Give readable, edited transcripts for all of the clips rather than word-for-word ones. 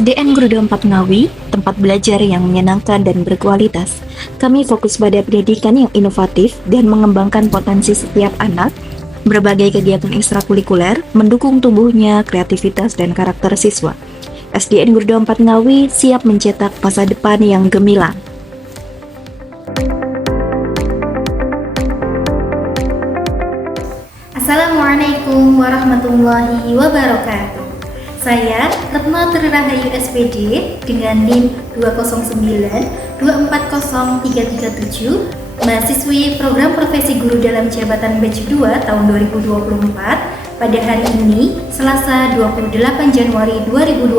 SDN Grudo 4 Ngawi, tempat belajar yang menyenangkan dan berkualitas. Kami fokus pada pendidikan yang inovatif dan mengembangkan potensi setiap anak, berbagai kegiatan ekstrakurikuler, mendukung tumbuhnya kreativitas dan karakter siswa. SDN Grudo 4 Ngawi siap mencetak masa depan yang gemilang. Assalamualaikum warahmatullahi wabarakatuh. Saya Retno Trirahayu SPD dengan NIM 209240337, mahasiswi program profesi guru dalam jabatan Batch 2 tahun 2024. Pada hari ini, Selasa 28 Januari 2025,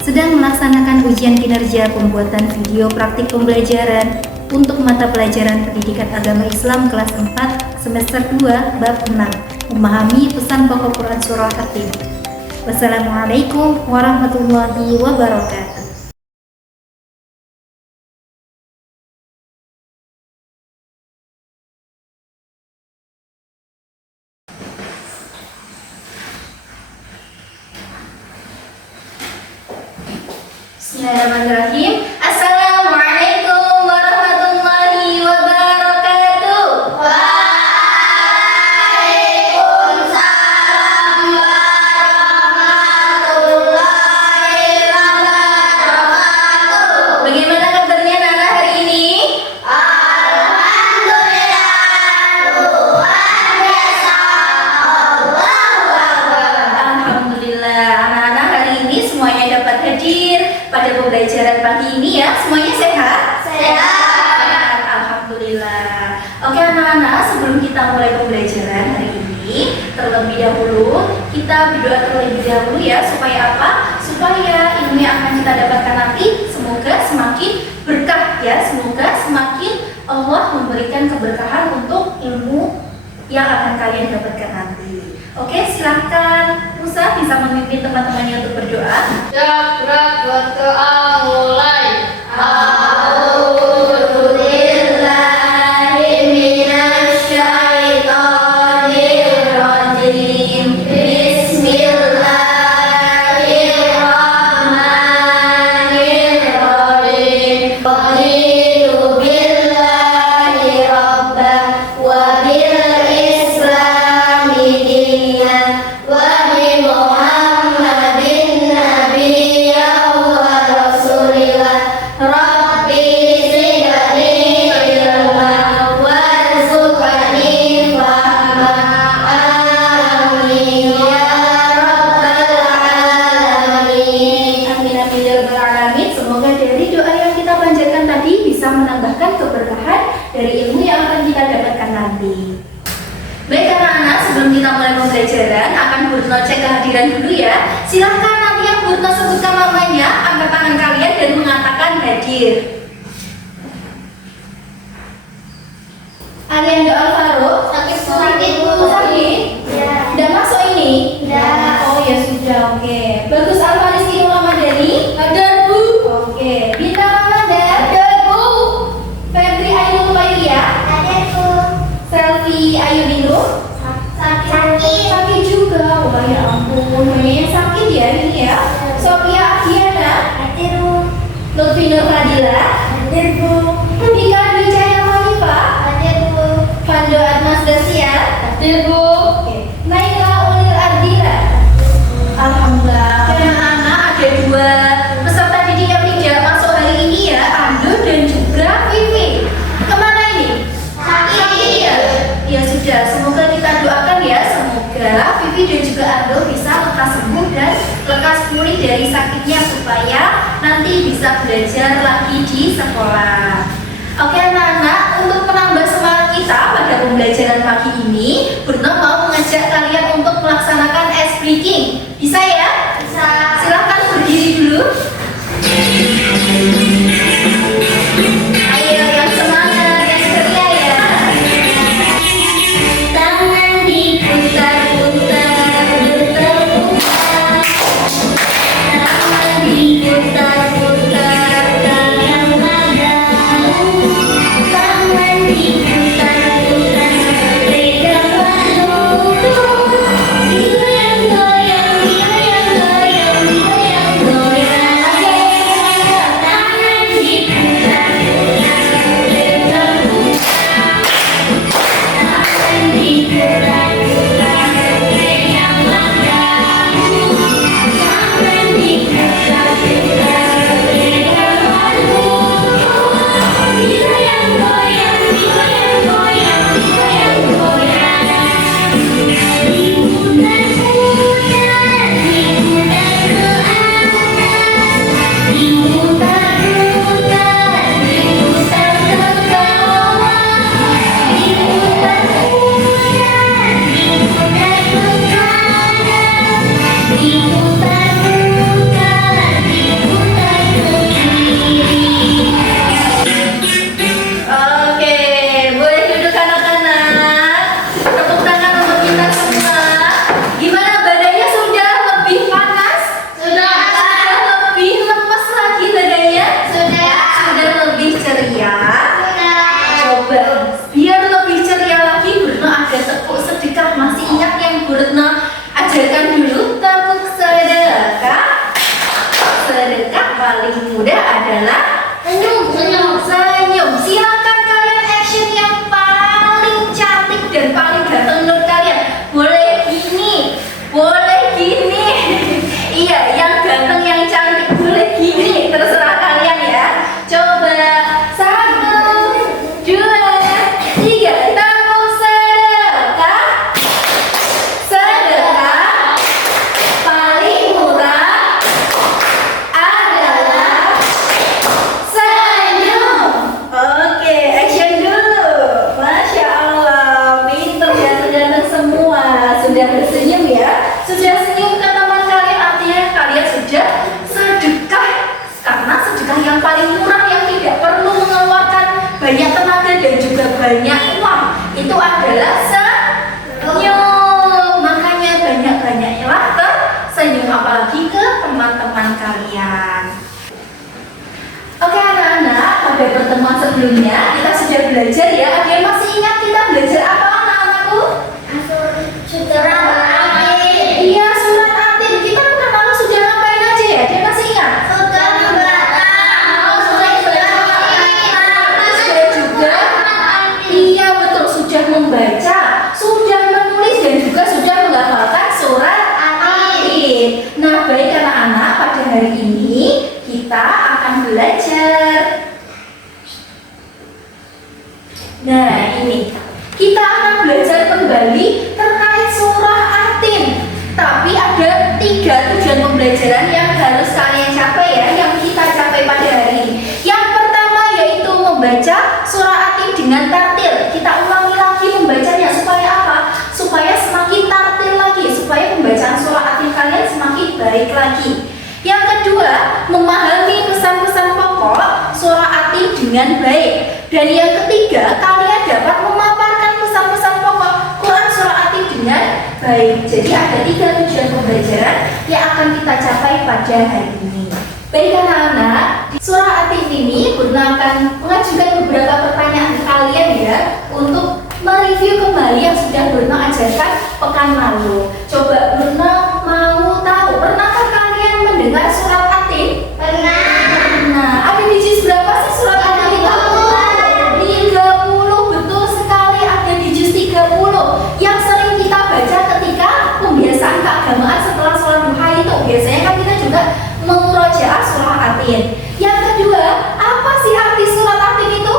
sedang melaksanakan ujian kinerja pembuatan video praktik pembelajaran untuk mata pelajaran Pendidikan Agama Islam kelas 4 semester 2 bab 6, memahami pesan pokok Quran surah At-Tin. Wassalamualaikum warahmatullahi wabarakatuh. Bismillahirrahmanirrahim. Assalamualaikum warahmatullahi wabarakatuh. Waalaikumsalam warahmatullahi wabarakatuh. Bagaimana kabarnya anak-anak hari ini? Alhamdulillah, luar biasa. Allahu Akbar. Alhamdulillah, anak-anak hari ini semuanya dapat hadir pada pembelajaran pagi ini ya. Semuanya sehat? Sehat. Alhamdulillah. Oke anak-anak, sebelum kita mulai pembelajaran hari ini, terlebih dahulu kita berdoa terlebih dahulu ya. Supaya apa? Supaya ilmu yang akan kita dapatkan nanti semoga semakin berkah ya. Semoga semakin Allah memberikan keberkahan untuk ilmu yang akan kalian dapatkan nanti. Oke, silahkan Musa bisa memimpin teman-temannya untuk berdoa. Gerak berdoa mulai. A'udzu billahi minasyaitonir rajim. Bismillahirrahmanirrahim. Qadiru billahi rabbah wa bil islami dinan wa bi Muhammadin nabiyyan wa rasulillah. Rabbi zidni ilma warzuqni fahma. Amin ya rabbal alamin. Amin amin ya rabbal alamin. Semoga dari doa yang kita panjatkan tadi bisa menambahkan keberkahan dari ilmu yang akan kita dapatkan nanti. Baik anak-anak, sebelum kita mulai pembelajaran akan Burno cek kehadiran dulu ya. Silahkan nanti yang Burno sebutkan namanya, angkat tangan kalian dan mengatakan hadir. Aliando Alvaro, sakit Bu. Sakit? Ya. Udah masuk ini? Ya. Oh ya sudah, oke. Bagus Alvaris Kino Ramadhani? Hadir Bu. Oke. Bintang Ramadan? Hadir Bu. Febri Ayu Mayuya? Hadir Bu. Selvi Ayu Dino? Sakit. Sakit juga. Wah ya ampun, namanya sakit ya ini ya. Sophia Adiana? Hadir Bu. Lutfi Nur Fadila? Hadir Bu. Dika Wijaya Hanifah? Hadir Bu. Fando Admas Dasia? Hadir Bu. Oke. Naila Unil Ardila? Alhamdulillah. Oke anak-anak, ada dua peserta didik yang tidak masuk hari ini ya, Ando dan juga Vivi. Kemana ini? Sakit ya? Ya sudah, semoga kita doakan ya, semoga Vivi dan juga Ando bisa lekas sembuh dan lekas pulih dari sakitnya supaya nanti bisa belajar lagi di sekolah. Oke anak-anak, untuk menambah semangat kita pada pembelajaran pagi ini, Burno mau mengajak kalian untuk melaksanakan ice breaking. Bisa ya? Bisa. Silahkan berdiri dulu. Ayo yang semangat, yang ceria ya. Tangan diputar-putar, berputar. Tangan diputar-putar, tangan madang. Tangan banyak uang itu adalah senyum. Makanya banyak-banyaklah tersenyum, apalagi ke teman-teman kalian. Oke anak-anak, pada pertemuan sebelumnya kita sudah belajar ya. Ada yang masih ingat kita belajar apa anak-anakku? Surat Atin. Iya, surat Atin. Kita pekan lalu sudah ngapain aja ya? Dia masih ingat? Sudah membaca. Sudah juga. Iya betul, sudah membaca, sudah menulis dan juga sudah menghafalkan surat Atin. Nah, baik anak-anak, pada hari ini kita akan belajar. Nah, ini kita akan belajar kembali terkait surah Atin. Tapi ada 3 tujuan pembelajaran yang harus kalian capai ya, yang kita capai pada hari ini. Yang pertama yaitu membaca surah Atin dengan tartil. Kita ulangi lagi membacanya supaya apa? Supaya semakin tartil lagi, supaya pembacaan surah Atin kalian semakin baik lagi. Yang kedua, memahami pesan-pesan pokok surah Atin dengan baik. Dan yang ketiga, kalian dapat memaparkan pesan-pesan pokok Quran surah Atin dengan baik. Jadi ada 3 tujuan pembelajaran yang akan kita capai pada hari ini. Baik anak-anak, surah Atin ini Burna akan mengajukan beberapa pertanyaan ke kalian ya, untuk mereview kembali yang sudah Burna ajarkan pekan lalu. Coba Burna mau tahu, pernahkah kalian mendengar surat Atin? Nah, ada di juz berapa sih surat Atin itu? 30, betul sekali, ada di juz 30 yang sering kita baca ketika pembiasaan keagamaan setelah sholat duha itu. Biasanya kan kita juga memurojaah surah Atin. Yang kedua, apa sih arti surat Atin itu?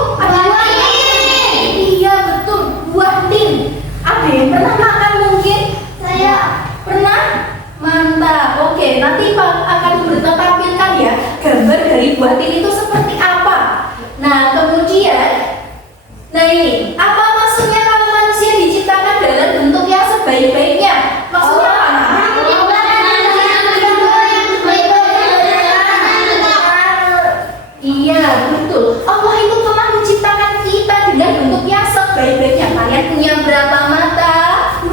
Iya betul, buah tin. Ada yang pernah makan mungkin? Saya Pernah? Mantap. Oke, nanti Pak akan tampilkan ya gambar dari buah tin itu seperti apa. Nah, kemudian, nah ini, apa maksudnya kalau manusia diciptakan dalam bentuk yang sebaik-baiknya? Maksudnya apa? Iya, betul. Allah itu telah menciptakan kita dengan bentuk yang sebaik-baiknya. Kalian punya berapa mata? 2.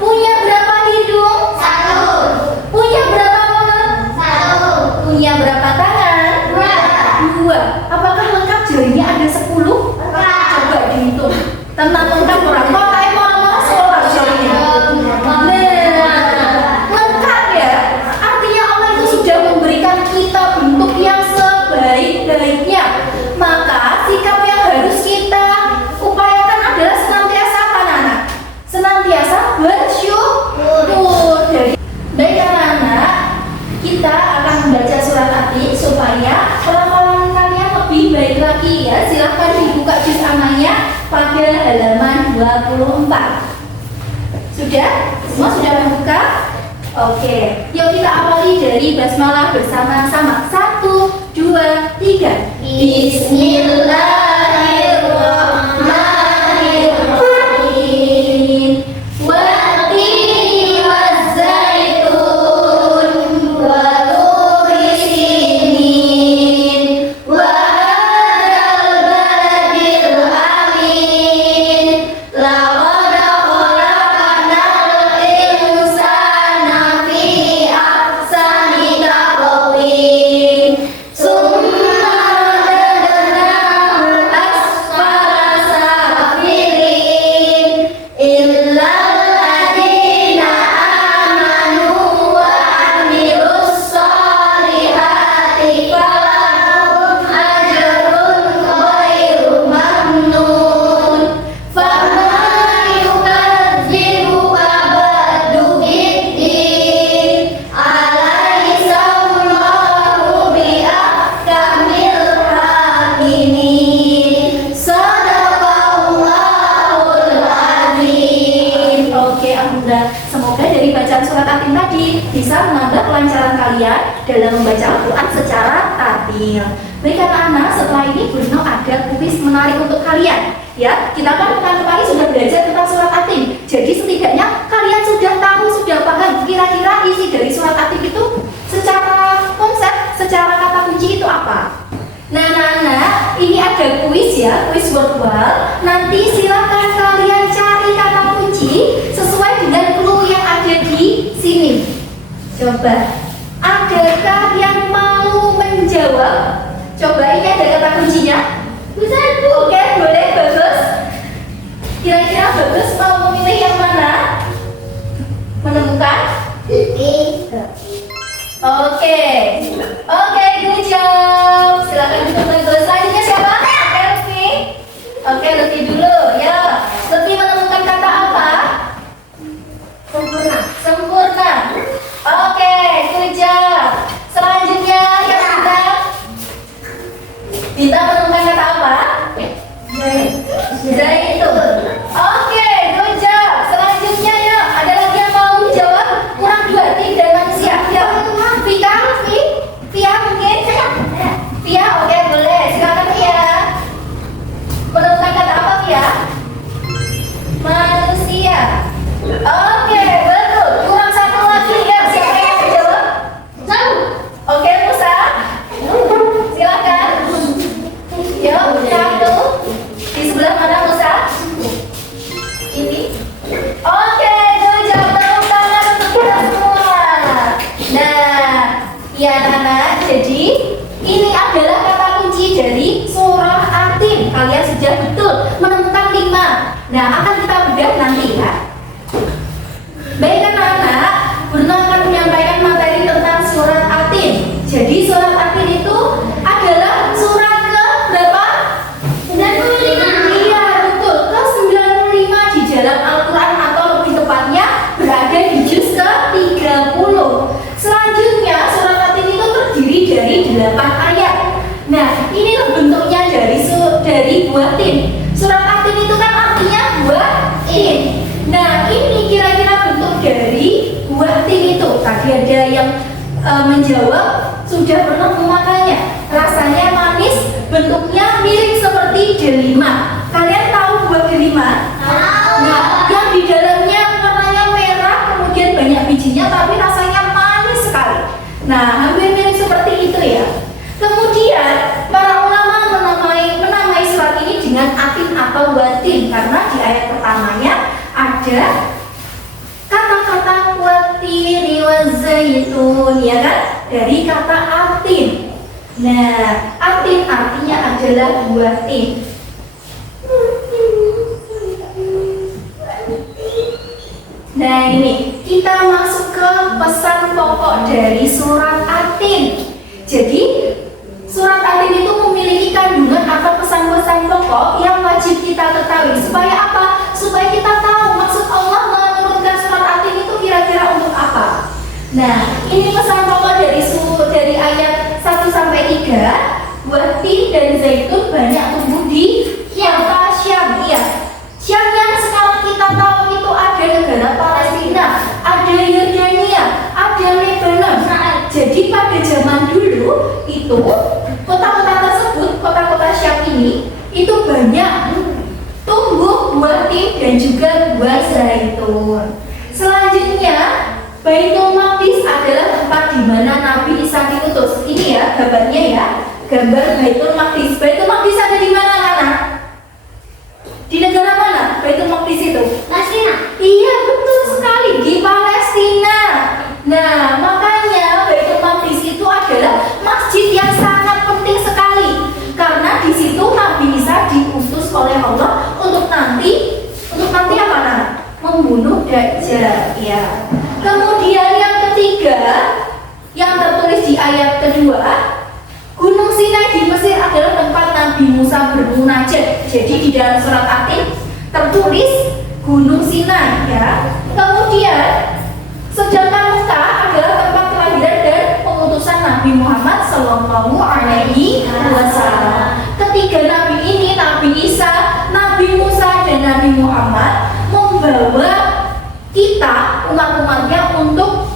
Punya berapa hidung? 1. Punya berapa mulut? 1. Punya berapa tangan? 2. Apakah lengkap jarinya ada 10? Coba dihitung. Tenang lengkap orang kota orang sholat jarinya. Lengkap ya. Artinya Allah itu sudah memberikan kita bentuk yang sebaik-baiknya. Maka sikap yang harus kita upayakan adalah senantiasa apa anak? Senantiasa bersyukur. Baik anak-anak, kita akan membaca surat Atin supaya pelafalan kalian lebih baik lagi ya. Silahkan dibuka juz amalnya pada halaman 24. Sudah? Semua sudah membuka? Oke, yuk kita awali dari basmalah bersama-sama. 1, 2, 3. Bismillahirrahmanirrahim. Wattini wazzaitun wa turi sinin wa hadzal baladil amin. Laqad khalaqnal insana fi ahsani taqwim. Summa radadnahu asfala safilin. Illa alladziina aamanu wa amilus solihati falahum ajrun ghairu mamnun. Faman yukadzibuka ba'du biddin. Alaysa Allahu biahkamil hakimin. Shadaqallahul azim. Oke, alhamdulillah. Semoga dari bacaan surat Atin tadi bisa menambah kelancaran kalian dalam membaca Al-Quran secara tartil. Baik anak-anak, setelah ini Burno ada kuis menarik untuk kalian. Ya, kita kan pekan kemarin sudah belajar tentang surat Atin. Jadi setidaknya kalian sudah tahu, sudah paham kira-kira isi dari surat Atin itu secara konsep, secara kata kunci itu apa. Nah, anak-anak, ini ada kuis ya, kuis virtual. Nanti silakan kalian cari kata kunci sesuai dengan clue yang ada di sini. Coba, adakah yang mau menjawab? Coba, ini ada kata kuncinya. Bisa, oke, boleh, bagus. Kira-kira bagus mau memilih yang mana? Menemukan? Oke, good job. Silakan ditutup dulu. Selanjutnya siapa? Oke, Lutfi. Oke, Lutfi dulu. Ya, Lutfi menemukan kata apa? Sempurna. Sempurna. Oke, good job. Selanjutnya yang Bintang menemukan kata apa? Zaitun. Oke, good job. Selanjutnya ya, ada lagi yang mau menjawab? Kurang 2 tim dan manusia. Ya, Vika, Via mungkin? Via, oke boleh. Silakan Via. Menemukan kata apa Via? Manusia. Oke, betul. Kurang 1 lagi ya. Siapa yang menjawab? Oke, Musa. Silakan. Yuk, 1. Di sebelah mana Musa? Ini. Oke, good job. Tepuk tangan untuk kita semua. Nah, ya anak-anak, jadi ini adalah kata kunci dari surah Atin. Kalian sudah betul menemukan 5. Nah, akan kita bedah nanti ya. Baik anak-anak, Bruno akan menyampaikan materi tentang surat Atin. Jadi surat Atin itu adalah surat ke berapa? 95. Iya, betul. Ke 95 di dalam Al-Quran atau lebih tepatnya berada di juz ke-30. Selanjutnya surat Atin itu terdiri dari 8 ayat. Nah, inilah bentuknya dari buah tin. Surat Atin itu kan artinya buah tin. Nah, ini kira-kira bentuk dari buah tin itu. Tadi ada yang menjawab sudah pernah memakannya. Rasanya manis, bentuknya mirip seperti delima. Kalian tahu buah delima? Nah, yang di dalamnya warnanya merah, kemudian banyak bijinya, tapi rasanya manis sekali. Nah, hampir mirip seperti itu ya. Kemudian para ulama menamai surat ini dengan atin atau watin karena di ayat pertamanya ada kata-kata watini wazaitun, ya kan? Dari kata atin. Nah, atin artinya adalah buah tin. Nah, ini kita masuk ke pesan pokok dari surat Atin. Jadi, surat Atin itu memiliki kandungan atau pesan-pesan pokok yang wajib kita ketahui. Supaya apa? Supaya kita tahu maksud Allah menurunkan surat Atin itu kira-kira untuk apa. Nah, ini pesan pokok dari ayat 1 sampai 3. Buah tin dan zaitun banyak tumbuh di kota Syam. Iya. Syam yang sekarang kita tahu itu ada negara Palestina, ada Yordania, ada Lebanon. Jadi pada zaman dulu itu kota-kota tersebut, kota-kota Syam ini itu banyak tumbuh buah tin dan juga buah zaitun. Selanjutnya, Baitul Maqdis adalah tempat di mana Nabi Isa diutus. Ini ya gambarnya ya, gambar Baitul Maqdis. Baitul Maqdis ada di mana anak? Di negara mana Baitul Maqdis itu? Palestina. Iya, betul sekali, di Palestina. Nah, makanya Baitul Maqdis itu adalah masjid yang sangat penting sekali karena di situ Nabi Isa diutus oleh Allah untuk nanti apa nak? Membunuh Dajjal. Ya. Kemudian yang ketiga yang tertulis di ayat kedua, Gunung Sinai di Mesir adalah tempat Nabi Musa bermunajat. Jadi di dalam surat Atin tertulis Gunung Sinai ya. Kemudian sedangkan Mekah adalah tempat kelahiran dan pengutusan Nabi Muhammad Sallallahu Alaihi Wasallam. Ketiga Nabi ini, Nabi Isa, Nabi Musa dan Nabi Muhammad membawa kita umat-umatnya untuk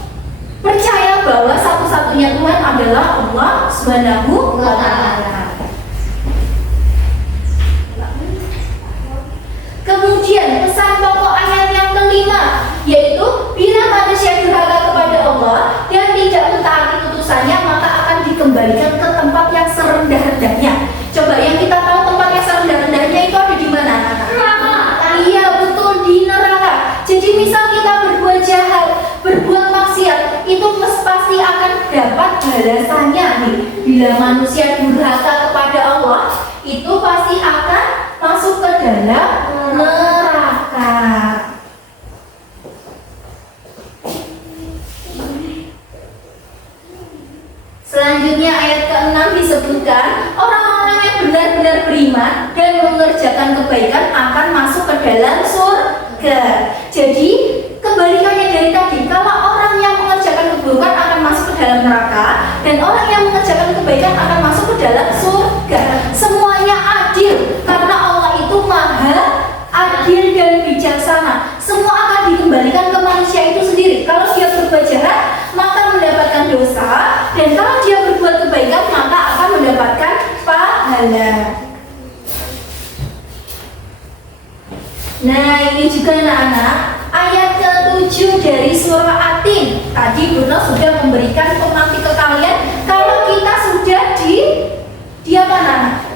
percaya bahwa satu-satunya Tuhan adalah Allah Subhanahu wa Ta'ala. Kemudian pesan pokok ayat yang kelima yaitu bila manusia durhaka kepada Allah dan tidak mentaati putusannya maka akan dikembalikan ke tempat yang serendah-rendahnya. balasannya nih, bila manusia durhaka kepada Allah, itu pasti akan masuk ke dalam neraka. Selanjutnya ayat ke-6 disebutkan orang-orang yang benar-benar beriman dan mengerjakan kebaikan akan masuk ke dalam surga. Jadi kebalikannya dari tadi, kalau orang yang mengerjakan keburukan akan masuk ke dalam neraka dan orang yang mengerjakan kebaikan akan masuk ke dalam surga. Semuanya adil karena Allah itu maha adil dan bijaksana. Semua akan dikembalikan ke manusia itu sendiri. Kalau dia berbuat jahat, maka mendapatkan dosa, dan kalau dia berbuat kebaikan, maka akan mendapatkan pahala. Nah, ini juga anak-anak, ayat ke-7 dari surah At-Tin. Tadi Bruno sudah memberikan pemantik ke kalian kalau kita sudah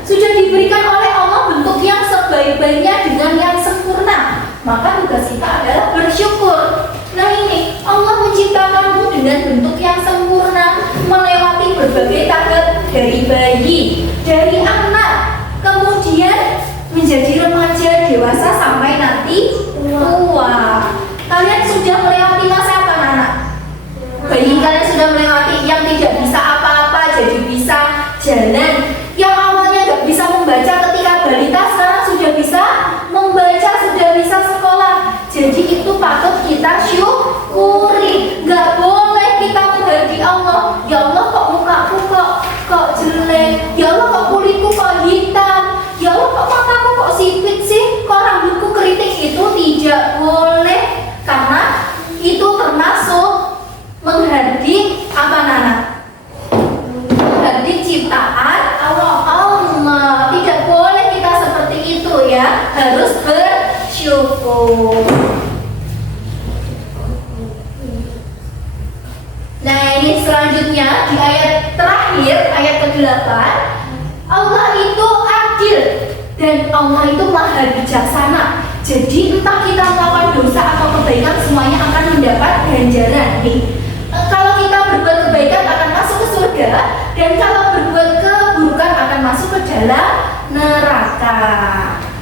sudah diberikan oleh Allah bentuk yang sebaik-baiknya dengan yang sempurna, maka tugas kita adalah bersyukur. Nah ini, Allah menciptakanmu dengan bentuk yang sempurna, melewati berbagai tahap dari bayi, dari anak, kemudian menjadi remaja, dewasa, sampai nanti tua. Kalian sudah melewati masa apa, anak? Bayi kalian sudah melewati yang tidak bisa apa-apa jadi bisa jalan, yang awalnya nggak bisa membaca ketika balita sekarang sudah bisa membaca, sudah bisa sekolah. Jadi itu patut kita syukuri. Nggak boleh kita menghargai Allah. Ya Allah, kok mukaku kok jelek? Ya Allah, kok kulitku kok hitam? Ya Allah, kok mataku kok sipit sih? Kok rambutku keriting? Itu tidak boleh, karena itu termasuk menghargai apa, Nana? Menghargai ciptaan Allah. Tidak boleh kita seperti itu ya. Harus bersyukur. Nah ini selanjutnya di ayat terakhir, ayat ke-8, Allah itu adil dan Allah itu maha bijaksana. Jadi entah kita melakukan dosa atau kebaikan, semuanya akan mendapat ganjaran nih. Kalau kita berbuat kebaikan akan masuk ke surga, dan kalau berbuat keburukan akan masuk ke dalam neraka.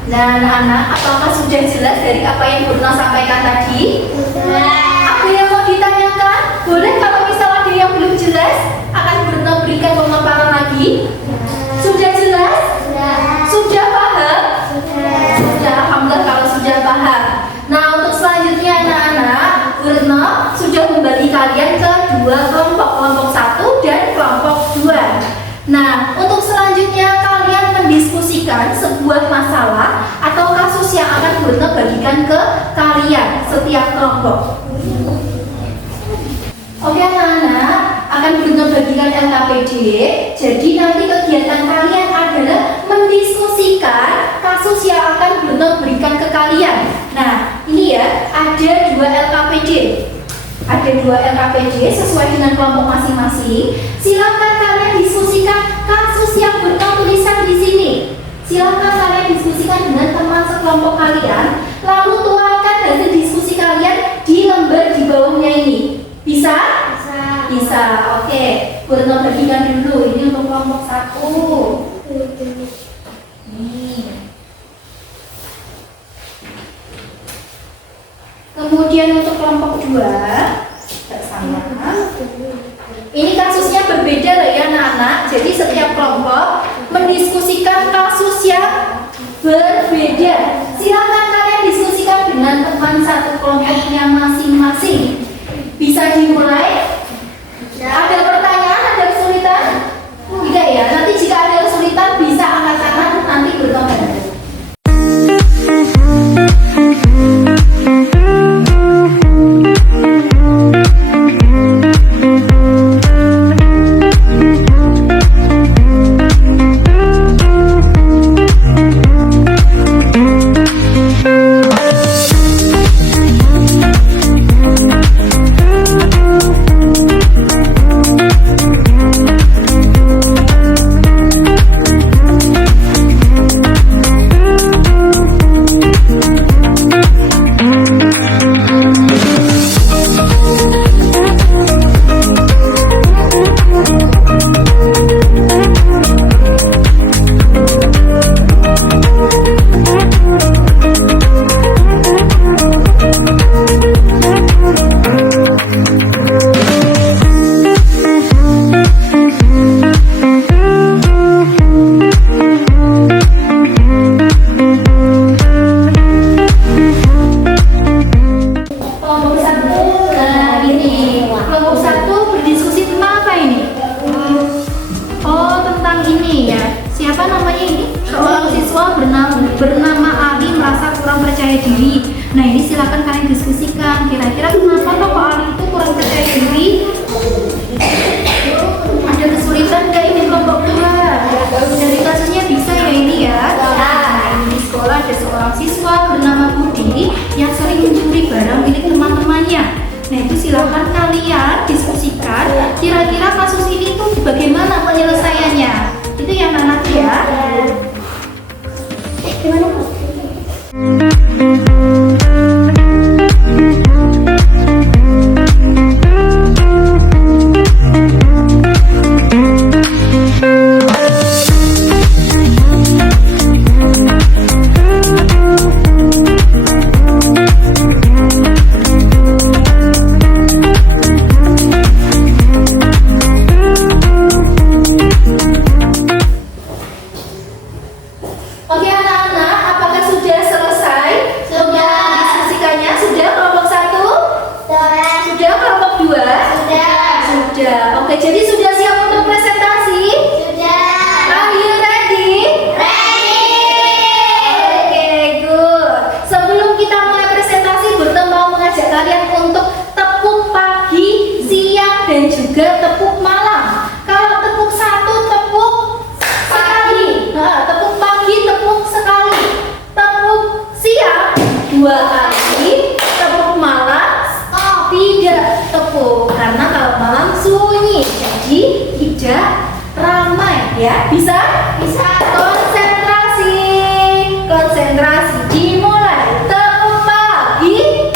Nah anak-anak, apakah sudah jelas dari apa yang Burna sampaikan tadi? Ada yang mau ditanyakan? Boleh, kalau misalnya ada yang belum jelas, akan Burna berikan pemaparan lagi. Sudah jelas? Sudah paham? Sudah, alhamdulillah kalau sudah paham. Nah untuk selanjutnya anak-anak, Burna sudah membagi kalian ke dua kelompok, kelompok 1 dan kelompok 2. Nah untuk selanjutnya kalian mendiskusikan sebuah masalah atau kasus yang akan Burna bagikan ke kalian setiap kelompok. Oke anak-anak, akan Burna bagikan LKPD. Jadi nanti kegiatan kalian adalah mendiskusikan kasus yang akan Burna berikan ke kalian. Nah ini ya, ada 2 LKPD. Ada 2 LKPD sesuai dengan kelompok masing-masing. Silakan kalian diskusikan kasus yang Burna tulisan di sini. Silakan kalian diskusikan dengan teman sekelompok kalian, lalu tuangkan hasil diskusi kalian di lembar di bawahnya ini. Bisa? Bisa. Oke. Burna bagikan dulu. Ini untuk kelompok 1. Nih. Kemudian untuk kelompok 2 sama. Ini kasusnya berbeda loh ya anak-anak. Jadi setiap kelompok mendiskusikan kasus yang berbeda. Silakan kalian diskusikan dengan teman satu kelompoknya masing-masing. Bisa dimulai? Ada pertanyaan, ada kesulitan? Tidak ya. Nanti jika ada kesulitan bisa angkat tangan, nanti berkomentar. percaya diri. Nah, ini silakan kalian diskusikan. Kira-kira kenapa toh Pak Ali itu kurang percaya diri? Ada kesulitan nggak ini kelompok 2? Dari kasusnya bisa ya ini ya. Nah, di sekolah ada seorang siswa bernama Budi yang sering mencuri barang milik teman-temannya. Nah, itu silakan kalian diskusikan. Kira-kira kasus ini tuh bagaimana penyelesaiannya? Itu yang anak ya. Oke anak-anak, apakah sudah selesai? Sudah. Diskusikannya sudah kelompok 1? Sudah kelompok 2? Sudah. Oke, jadi sudah siap untuk presentasi? Are you ready? Oke, good. Sebelum kita mulai presentasi, Burtem mau mengajak kalian untuk tepuk pagi, siang, dan juga tepuk malam. Kalau tepuk 1, tepuk sekali. Nah, tepuk pagi, tepuk sekali. Tepuk siang 2 kali. Tepuk malam tidak tepuk, karena kalau malam sunyi, jadi tidak ramai ya. Bisa? Konsentrasi. Dimulai. Tepuk pagi,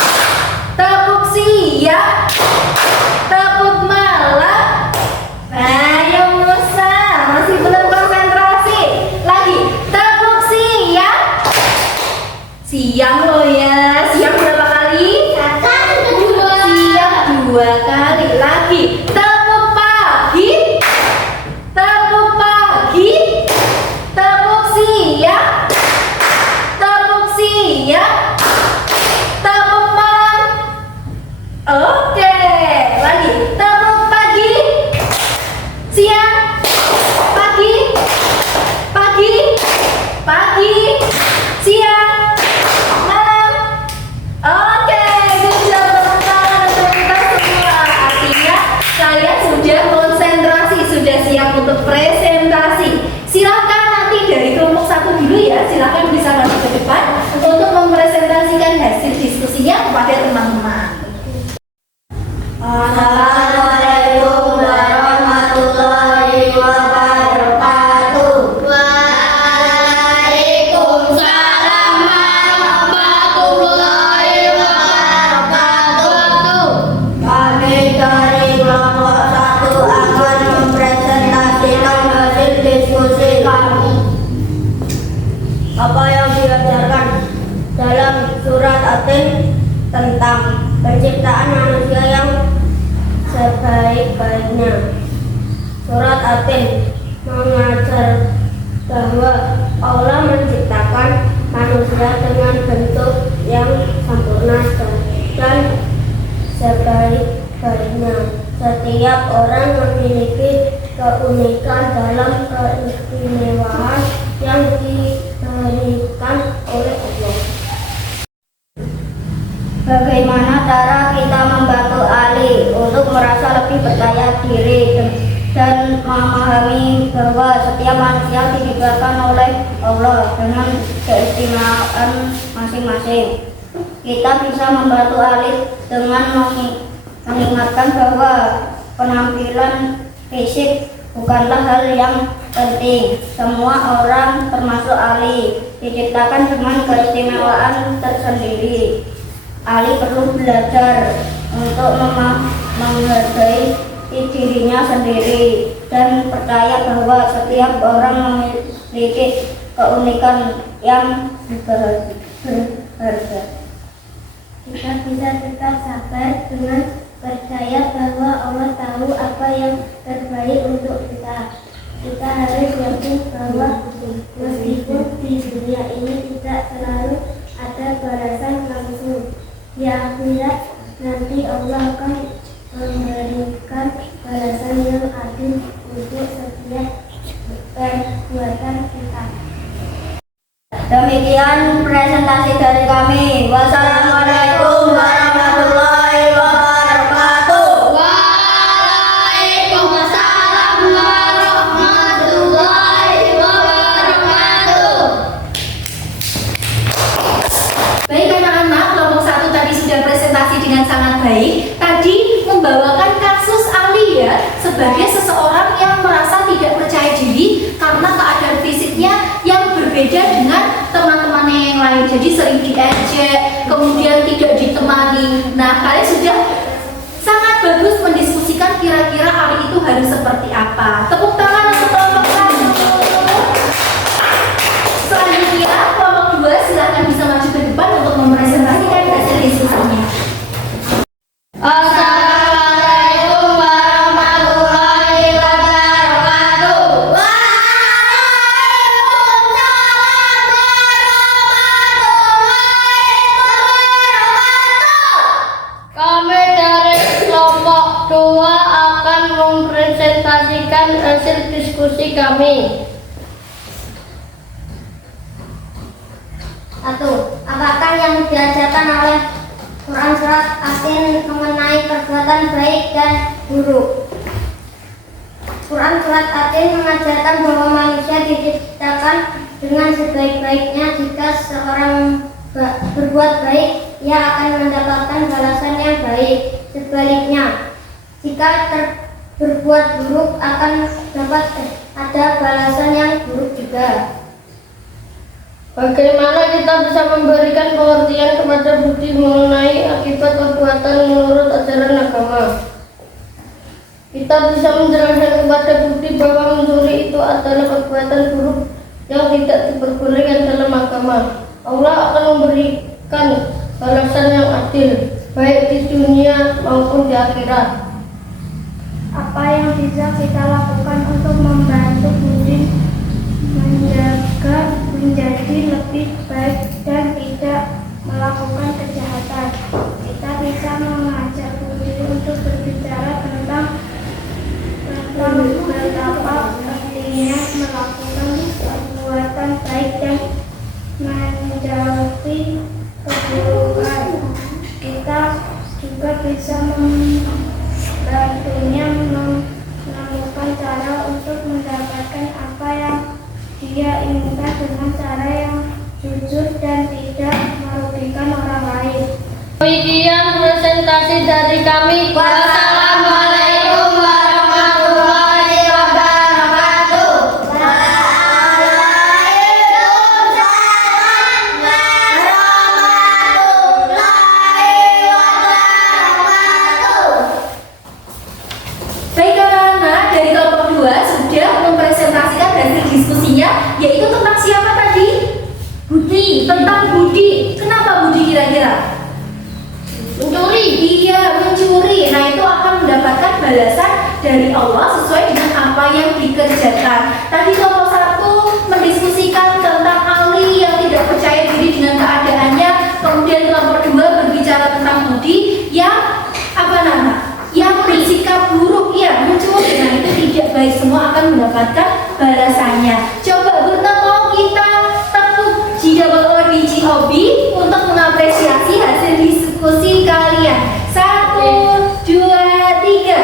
tepuk siang, tepuk malam. Ayo Musa, masih belum konsentrasi. Lagi. Tepuk siang. Siang lo ya. Siang berapa kali? Siang 2 kali. Lagi. Tepuk pagi. Tepuk pagi. Tepuk siang. Tepuk siang. Tepuk malam. Oke. Lagi. Tepuk pagi. Siang. Pagi. Siang. Malam. Oke, good job, tepuk tangan untuk kita semua. Artinya kalian sudah konsentrasi, sudah siap untuk presentasi. Silakan nanti dari kelompok 1 dulu ya, silakan bisa maju ke depan untuk mempresentasikan hasil diskusinya kepada teman-teman. Assalamualaikum warahmatullahi wabarakatuh. Waalaikumsalam warahmatullahi wabarakatuh. Kami dari kelompok 1 akan mempresentasikan hasil diskusi kami. Apa yang diajarkan dalam surat At-Tin tentang penciptaan manusia yang sebaik-baiknya. Surat At-Tin mengajar bahwa Allah menciptakan manusia dengan bentuk yang sempurna dan sebaik-baiknya. Setiap orang memiliki keunikan dalam keistimewaan yang diberikan oleh Allah. Bagaimana cara kita membantu Ali untuk merasa lebih percaya diri dan memahami bahwa setiap manusia diciptakan oleh Allah dengan keistimewaan masing-masing? Kita bisa membantu Ali dengan mengingatkan bahwa penampilan fisik bukanlah hal yang penting. Semua orang termasuk Ali diciptakan dengan keistimewaan tersendiri. Ali perlu belajar untuk menghargai dirinya sendiri dan percaya bahwa setiap orang memiliki keunikan yang berharga. Kita bisa tetap sabar dengan percaya bahwa Allah tahu apa yang terbaik untuk kita. Kita harus yakin bahwa meskipun di dunia ini tidak selalu ada balasan langsung, di akhirat nanti Allah akan memberikan balasan yang adil untuk setiap perbuatan kita. Demikian presentasi dari kami. Baik anak-anak, kelompok 1 tadi sudah presentasi dengan sangat baik. Tadi membawakan kasus Alia sebagai seseorang yang merasa tidak percaya diri karena keadaan fisiknya yang berbeda dengan teman-temannya yang lain. Jadi sering diejek, kemudian tidak ditemani. Nah, kalian sudah sangat bagus mendiskusikan kira-kira Ali itu harus seperti apa. Tepuk tangan untuk kelompok 1. Selanjutnya, kelompok 2 silakan bisa maju ke depan untuk mempresentasikan hasil diskusinya. Assalamualaikum warahmatullahi wabarakatuh. Kami dari kelompok 2 akan mempresentasikan hasil diskusi kami. 1. Apakah yang diajarkan oleh Quran Surat Atin mengenai perbuatan baik dan buruk? Quran Surat Atin mengajarkan bahwa manusia diciptakan dengan sebaik-baiknya. Jika seorang berbuat baik, ia akan mendapatkan balasan yang baik. Sebaliknya, jika berbuat buruk akan dapat ada balasan yang buruk juga. Bagaimana kita bisa memberikan pengertian kepada budi mengenai akibat perbuatan menurut ajaran agama? Kita bisa menjelaskan kepada budi bahwa mencuri itu adalah perbuatan buruk yang tidak diperbolehkan dalam agama. Allah akan memberikan balasan yang adil, baik di dunia maupun di akhirat. Apa yang bisa kita lakukan untuk membantu budi menjadi lebih baik dan tidak melakukan kejahatan? Kita bisa mengajak budi untuk berbicara tentang betapa pentingnya melakukan perbuatan baik dan menjauhi keburukan. Kita juga bisa membantunya menemukan cara untuk mendapatkan apa yang dia inginkan dengan cara yang jujur dan tidak merugikan orang lain. Demikian presentasi dari kami. Wassalamualaikum warahmatullahi wabarakatuh. Waalaikumsalam warahmatullahi wabarakatuh. Baik anak-anak, dari kelompok 2 sudah mempresentasikan hasil diskusinya, yaitu tentang siapa tadi? Budi, tentang Budi. Kenapa Budi kira-kira? Mencuri. Iya, mencuri. Nah, itu akan mendapatkan balasan dari Allah sesuai dengan apa yang dikerjakan. Tadi kelompok 1 mendiskusikan tentang Ali yang tidak percaya diri dengan keadaannya. Kemudian kelompok 2 berbicara tentang Budi yang apa nama? Yang bersikap buruk, ya, mencuri. Nah, itu tidak baik, semua akan mendapatkan balasannya. Coba bertemu kita tepuk biji hobi untuk mengapresiasi hasil diskusi kalian. 1, 2, 3.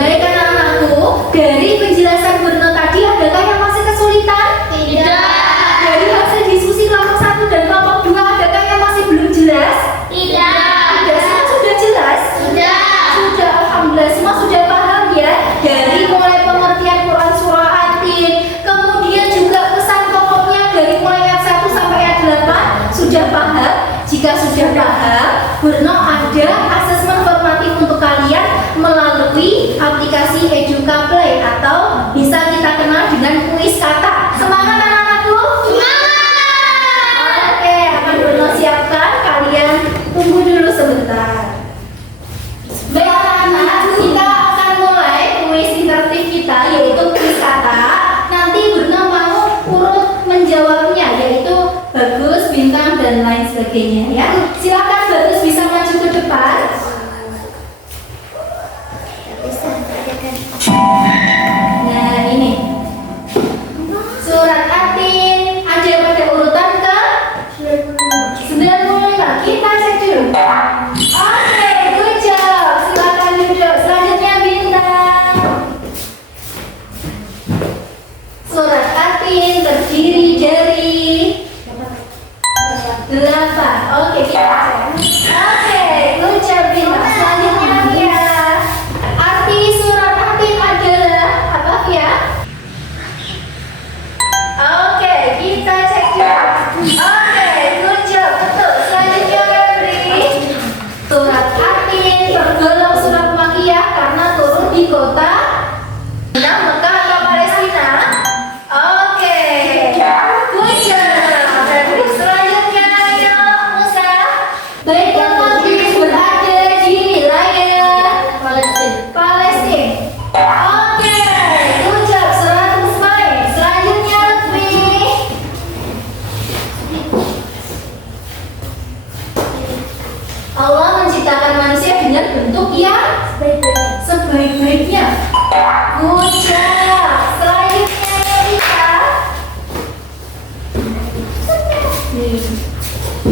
Baik anak-anakku, dari penjelasan Bruno tadi adakah yang masih kesulitan? Tidak. Dari hasil diskusi kelompok 1 dan kelompok 2 adakah yang masih belum jelas? Tidak. Semua sudah jelas? Sudah. Sudah, alhamdulillah semua sudah paham ya. Dari mulai pengertian Quran surah Atin, kemudian juga pesan pokoknya dari mulai ayat 1 sampai ayat 8 sudah paham. Jika sudah paham, Bruno ada asesmen formatif untuk kalian melalui aplikasi Educa Play atau bisa kita kenal dengan kuis kata. Semangat anak-anakku? Semangat! Oke, akan Bruno siapkan. Kalian tunggu dulu sebentar. Baik anak-anak, kita akan mulai kuis interaktif kita, yaitu kuis kata. Nanti Bruno mau urut menjawabnya, yaitu bagus, bintang, dan lain sebagainya ya. Silakan Bagus bisa maju ke depan. Nah ini surat Atin ada pada urutan ke 8. Oke, kita cek. Oke, good job Bintang. Selanjutnya Via. Arti surat Atin adalah apa Via? Oke, kita cek juga. Oke, good job. Betul. Selanjutnya Febri. Surat Atin tergolong surat Makkiyah karena turun di kota Mekah atau Palestina. Oke, good job Febri. Selanjutnya ayo Musa. Baitul Maqdis berada di wilayah Palestina. Oke, good job 100 poin. Selanjutnya Lutfi. Allah menciptakan manusia dengan bentuk yang sebaik-baiknya. Good job. Selanjutnya Rita.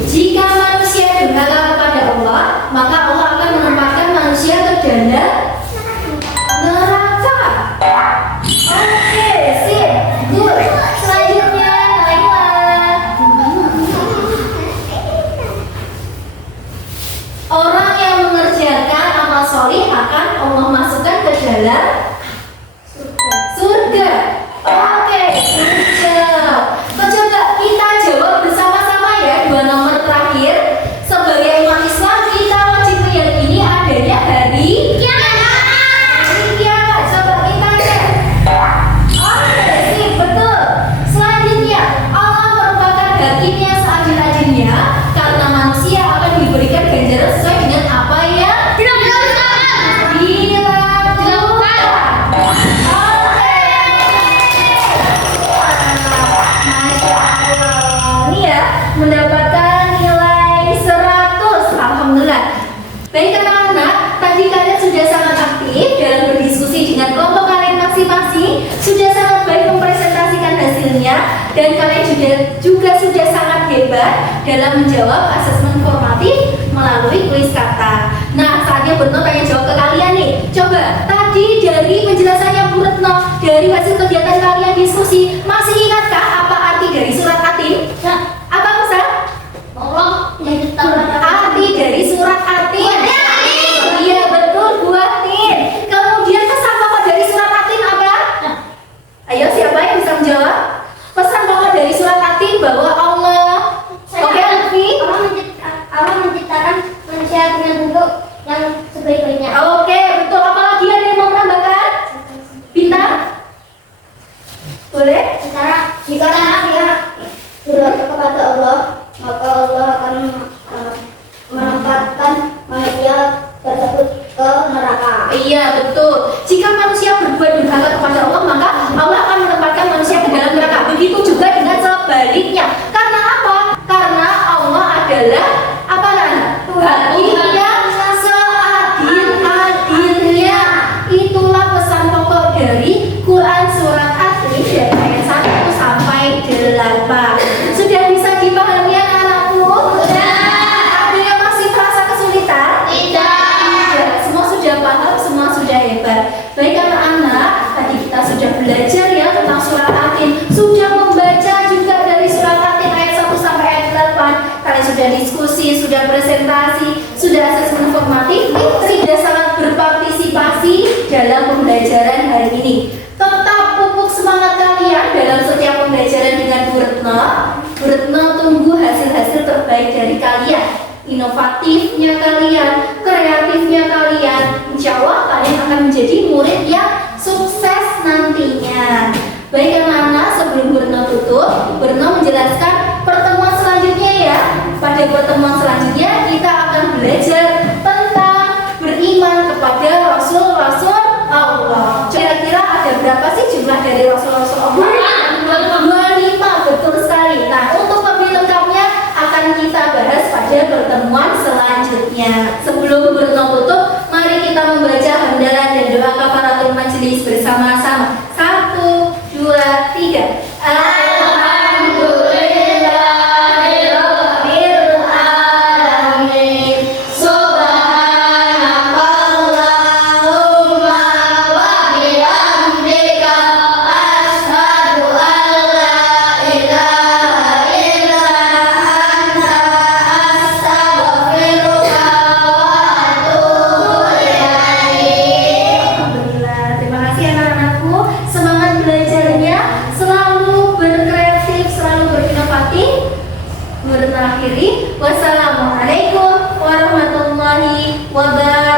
Jika manusia durhaka kepada Allah, maka Allah akan menempatkan manusia ke dalam neraka. Oke, sip. Good. Selanjutnya Naila. Orang yang mengerjakan amal solih akan Allah masukkan ke dalam surga. Oke, good job. Coba kita jawab bersama-sama ya dua nomor terakhir. Sebagai umat Islam kita wajib meyakini adanya hari kiamat. Hari kiamat. Coba kita cek. Oke, sip, betul. Selanjutnya, Allah merupakan hakim yang seadil-adilnya karena manusia akan diberikan ganjaran sesuai dengan apa yang dilakukan. Oke. Masya Allah. Ini ya, mendapatkan nilai 100. Alhamdulillah. Baik anak-anak, tadi kalian sudah sangat aktif dalam berdiskusi dengan kelompok kalian masing-masing, sudah sangat baik mempresentasikan hasilnya, dan kalian juga sudah sangat hebat dalam menjawab asesmen formatif melalui kuis kata. Nah, saatnya Bu Retno pengen jawab ke kalian nih. Coba, tadi dari penjelasannya Bu Retno, dari hasil kegiatan kalian diskusi, masih ingatkah apa arti dari surat Atin? Apa Musa? Arti dari surat Atin. Iya betul, buah tin. Kemudian pesan pokok dari surat Atin apa? Ayo siapa yang bisa menjawab? Pesan pokok dari surat Atin bahwa Allah. Oke Lutfi. Allah menciptakan manusia dengan bentuk yang sebaik-baiknya. Oke betul. Apalagi ada yang mau menambahkan? Bintang? Boleh? Secara jika manusia durhaka kepada Allah, maka Allah akan menempatkan manusia tersebut ke neraka. Iya betul. Jika manusia berbuat durhaka kepada Allah, maka Allah akan menempatkan manusia ke dalam neraka. Begitu juga dengan sebaliknya. Karena apa? Karena Allah adalah apa Nana? Hakim yang seadil-adilnya. Itulah pesan pokok dari Quran surat Atin dari ayat 1 sampai 8. Sudah bisa dipahami anak-anakku? Ada yang masih terasa kesulitan? Tidak. Semua sudah paham, semua sudah hebat. Baik anak-anak, tadi kita sudah belajar ya tentang surat Atin, sudah membaca juga dari surat Atin ayat 1 sampai ayat 8. Kalian sudah diskusi, sudah presentasi, sudah asesmen formatif, sudah sangat berpartisipasi dalam pembelajaran hari ini. Tetap pupuk semangat kalian dalam setiap pembelajaran dengan Bu Retno. Bu Retno tunggu hasil-hasil terbaik dari kalian, inovatifnya kalian, kreatifnya kalian. Insya Allah kalian akan menjadi murid yang sukses nantinya. Baik anak-anak, sebelum Bu Retno tutup, Bu Retno menjelaskan pertemuan selanjutnya ya. Pada pertemuan selanjutnya kita akan belajar tentang beriman kepada Rasul-Rasul Allah. Kira-kira ada berapa sih jumlah dari Rasul-Rasul Allah? 25, betul sekali. Nah, untuk lebih lengkapnya akan kita bahas pada pertemuan selanjutnya. Sebelum Bu Retno tutup, mari kita membaca hamdalah dan doa kafaratul majelis bersama-sama. 1, 2, 3. Ashhadu an la ilaha illallah akhiri. Wassalamualaikum warahmatullahi wabarakatuh.